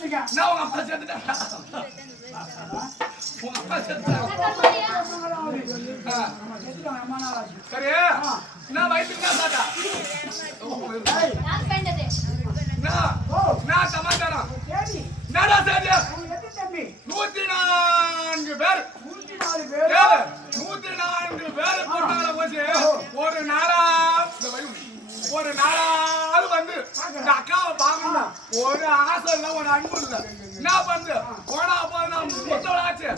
சேர்த்துக்க. நான் உங்க அப்பா சேர்த்துட்டேன் உங்க அப்பா சேர்த்துட்டேன் நான் வயிற்றுக்கு தான் சாட்டா நான் சமாச்சாரம்? நூத்தி நான்கு பேர் நூத்தி நாலு பேரு. ஏழு நூத்தி நான்கு பேர் கொண்டாட போச்சு ஒரு நாளா இந்த வழி விடு. ஒரு நாளாவது வந்து அக்காவை பார்க்கணும் ஒரு ஆசை இல்ல ஒரு அன்பு இல்ல என்ன பண்ணு போனா போது நான் மொத்தம் ஆச்சு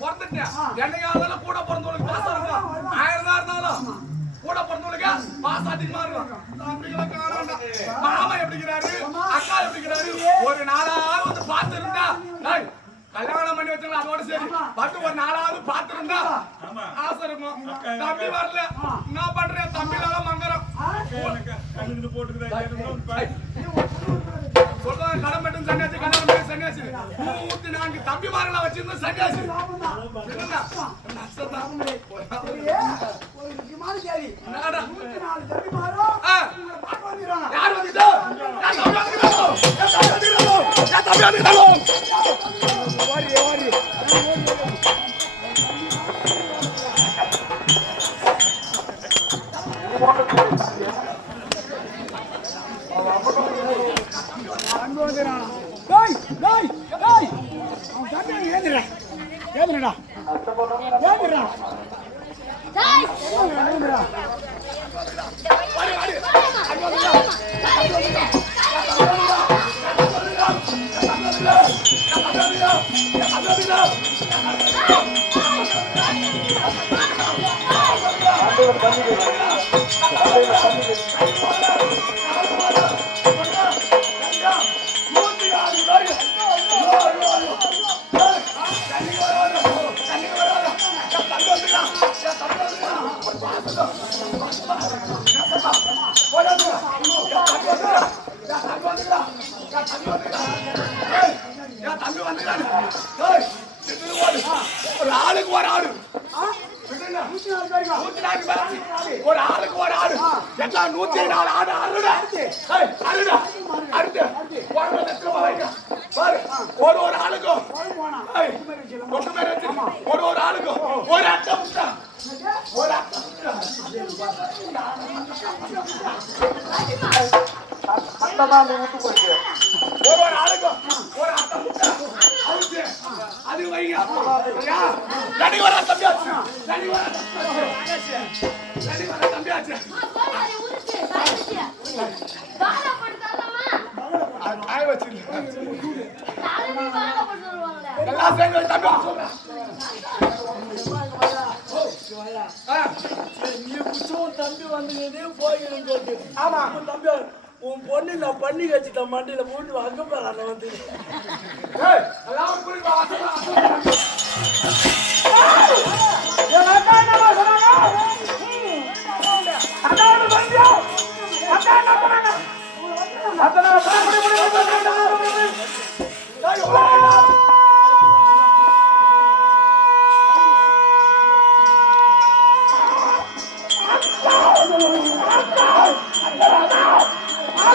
பிறந்துட்டேன் என்னைக்கு கூட பிறந்தவங்களுக்கு பாசம் இருக்கும் ஆயிரம் தான் இருந்தாலும் கூட பிறந்தவங்களுக்கு பாசம் அதிகமா இருக்கும் தம்பிகளை காணோம்டா. மாமா எப்படி இருக்கிறாரு அக்கா எப்படி இருக்கிறாரு ஒரு நாளாவது வந்து பார்த்து இருந்தா டேய், கல்யாணம் பண்ணி வச்சாங்க அதோட சரி பட்டு ஒரு நாளாவது பார்த்து இருந்தா ஆசை இருக்கும் தம்பி வரல என்ன பண்றேன் தம்பினால மங்கரம் போட்டுக்கிறேன் சொல்றாங்க கடன் மட்டும் சன்னியாசி கல்யாணம் பண்ணி சன்னியாசி. நூத்தி நான்கு வச்சிருந்த சன்னியாசி? நஷ்டம்தான். ஏந்துடா. ஏந்துடா, ஏந்துடா. நூத்தி ஒரு ஆளுக்கு ஒரு ஆடு எல்லாம் நூத்தி நாலு ஆடு அறுடா அறுத்து. உடம்புல நெத்திரமா வைக்க. பாரு ஒரு ஒரு ஆளுக்கும். ஒரு ஒரு ஆளுக்கும். ஒரு அட்டை முட்டை ஒரு அட்டை முட்டை ஒரு ஒரு ஆளுக்கும் ஒரு அட்டை முட்டை அவுத்து அது வைங்க. நடி வர தம்பியாச்சு. நடி வர தம்பியாச்சு. சேர்ந்து ஒரு தம்பி வந்து சொல்றேன். ஆ, நீ புடிச்சவன் தம்பி வந்து போய்கிறேன்னு சொல்லிட்டு ஆமா. தம்பி உன் பொண்ணு நான் பண்ணி வச்சுட்டேன் மண்டியில போட்டு அங்க வந்து. ஏய்,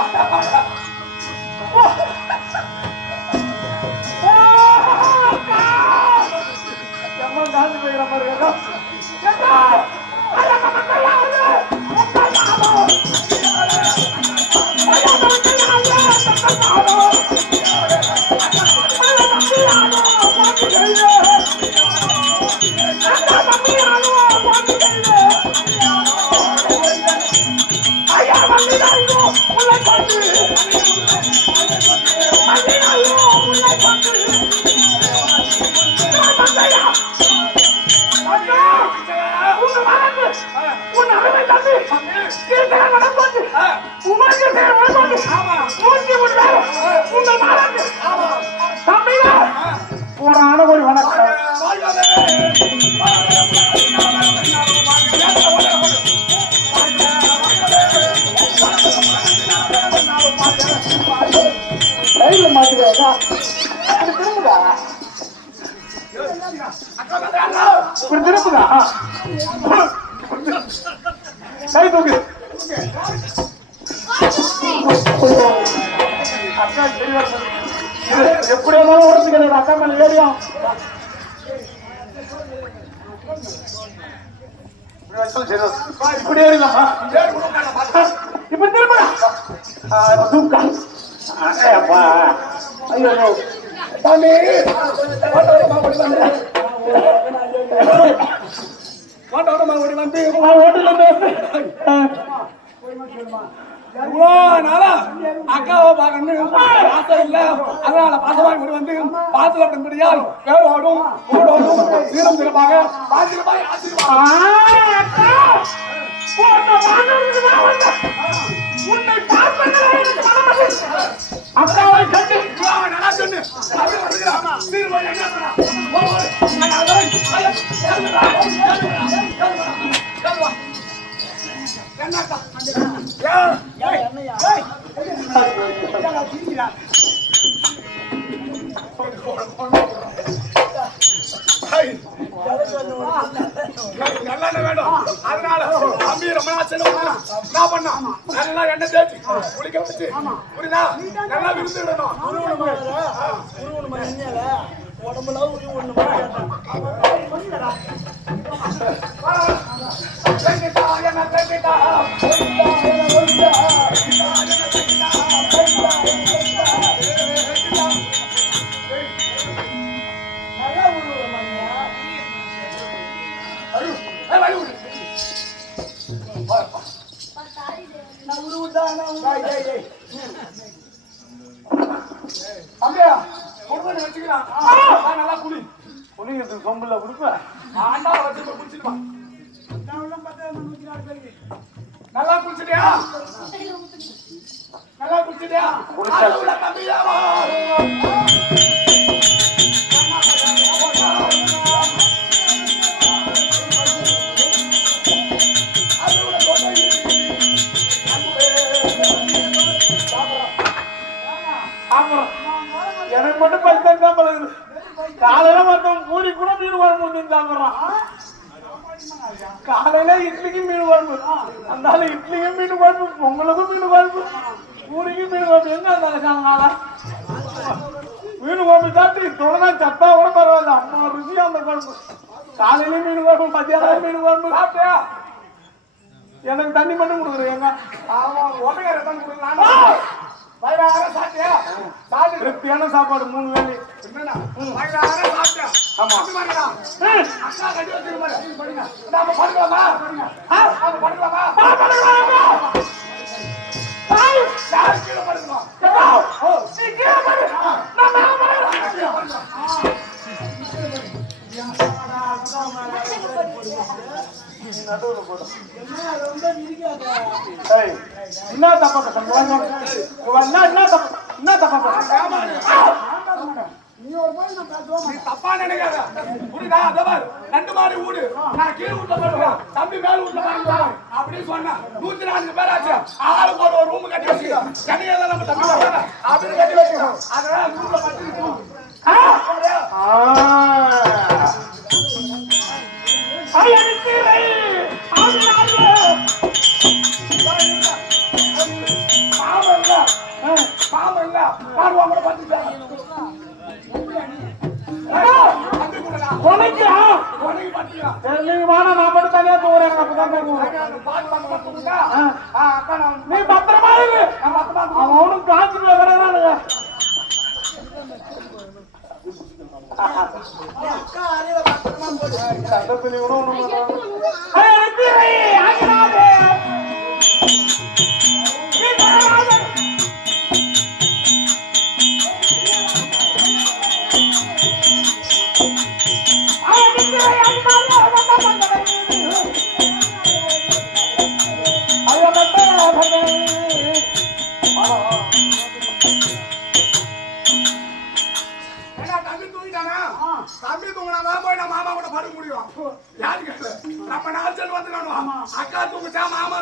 Oh, ஐயா கீழ்த்தர வணக்கம் உமக்கு சேர வணக்கம் ஆமா. நூற்றி மூணு பேர் உங்கள் ஆமா தம்பியா ஒரு ஆனகோடி வணக்கம் ரயில் மாத்துறாங்க அது திரும்புதா? இப்படி திரும்புதா? கை தூக்கு. அக்கா தெரியாது எப்படி இருந்தாலும் ஓடுறதுக்கு அக்கா மேல ஏறியும். இப்படி ஏறிடலாமா? இப்படி திரும்புடா தூக்கா. அப்பா. ஐயோ சாமி அக்காவை பார்க்கணும் ஆசை இல்ல. அதனால பாசமாக ஓடி வந்து பாத்துல அப்படின்படியால் வேரோடும் ஓடோடும் சீரம் சிறப்பாக பாத்திரமாய் ஆசீர்வாதம். நல்லெண்ணெய் வேணும். அதனால தம்பி ரொம்ப நாள் செலவு நான் நல்லா எண்ணெய் தேய்ச்சி, குளிக்க வச்சு, புரியுதா? நல்லா விருந்து விடணும். உடம்புல உரி ஒண்ணு கேட்டேன் நல்லா குளிச்சிட்டியா நல்லா குளிச்சிட்டியா கொண்டை அப்புறம் எனக்கு மட்டும் பைசன் தான் பழகுது காலையில மொத்தம் பூரி கூட மீன் குழம்பு சாப்பிடுறான் காலையில இட்லிக்கும் மீன் குழம்பு. அந்த இட்லிக்கும் மீன் குழம்பு பொங்கலுக்கும் மீன் குழம்பு பூரிக்கும் மீன் குழம்பு. எங்க அந்த கால மீன் குழம்பு தாட்டி தொடர்ந்து சத்தா கூட பரவாயில்ல. அம்மா ருசியா அந்த குழம்பு. காலையில மீன் குழம்பு மத்தியானம் மீன் குழம்பு. சாப்பிட்டியா? எனக்கு தண்ணி மட்டும் கொடுக்குறேன் எங்க ஆமா ஒட்டக்கார தான் கொடுக்கலாம் சாப்பாடு மூணு வேலை என்னடா வயிறார ஆமா. அக்கா கட்டி வச்சிருக்க மாதிரி. படிங்க. நாம படுக்கலாமா? நாம படுக்கலாமா? படுக்கிறேன். நடுவுல போடும் ஏய், என்ன தப்பா நீ தப்பா நினைக்காத. புரியுதா? அதோ பாரு. ரெண்டு மாடி வீடு. நான் கீழ் வீட்டுல படுக்கிறேன். தம்பி மேல் வீட்டுல படுக்கிறான். அப்படின்னு சொன்னா, நூத்தி நான்கு பேர் ஆச்சு. ஆளுக்கு ஒரு ஒரு room கட்டி வச்சுக்கோ. தான் நம்ம தம்பி. அப்படின்னு கட்டி வச்சுக்கோ. அதனால room ல படுத்துக்கிட்டு. ஆ. ஆ, அக்கா நான் நீ பத்திரமா இரு. நான் பக்கமா அவன் அவனும் காய்ச்சல் வர்றதானுங்க. அக்கா அறையில பத்திரமா போடு சட்டத்துல கூட ஒண்ணும்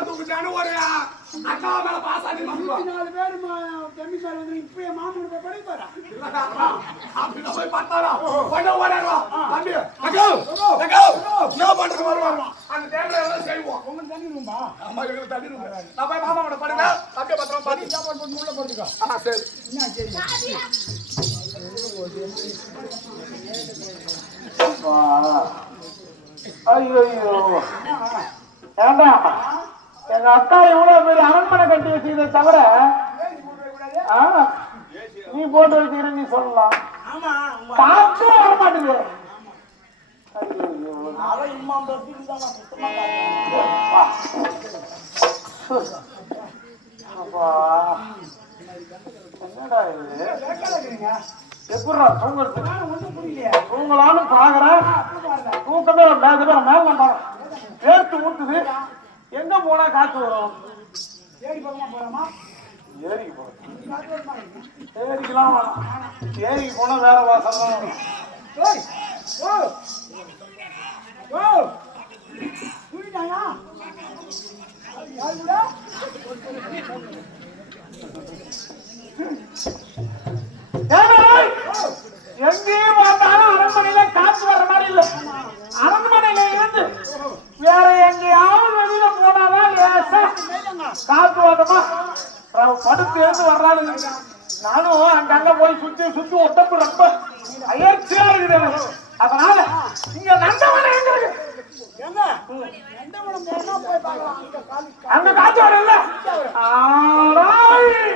தூக்குச்சான்னு ஒரு அக்கா மேல அதிகமா நாலு பேர் கெமிக்கல் வந்து இப்ப என் மாமன் போய் போறா. அப்படி போய் பார்த்தாரா கொண்டு ஓடிடுவா தம்பி அக்கா அக்கா என்ன பண்றது வருவாங்க அந்த எல்லாம் செய்வோம். உங்களுக்கு தண்ணி ரூம்பா? அம்மா எங்களுக்கு தண்ணி இருக்கு. நான் போய் மாமா கூட படுங்க. தம்பி பத்திரமா பாத்து சாப்பாடு போட்டு உள்ள போட்டுக்கோ ஆ சரி. என்ன சரி ஐயோ. ஏண்டா? எங்க அக்கா இவ்வளவு பெரிய அரண்மனை கட்டி வச்சுக்கிறத தவிர ஆ, நீ போட்டு வச்சுக்கிற நீ சொல்லலாம். காத்து வர மாட்டேங்குது என்னடா இது? எப்படிடா தூங்குறது? தூங்கலான்னு பாக்குறேன் தூக்கமே பேர் மேல பாரு வேர்த்து ஊத்துது எங்க போனா காத்து வரும்? ஏறி பக்கமா போறாமா ஏரிக்கு போறேன் ஏரிக்கெல்லாம் ஏரிக்கு போனா வேற வாசம் தான் ஓய் ஓ ஓ நானும் அங்கங்க போய் சுத்தி சுத்தி உடம்பு ரொம்ப அயற்சியா இருக்குது. அதனால இங்க நந்தவனம் எங்க இருக்கு அங்க காத்து வர இல்ல? ஆராய்!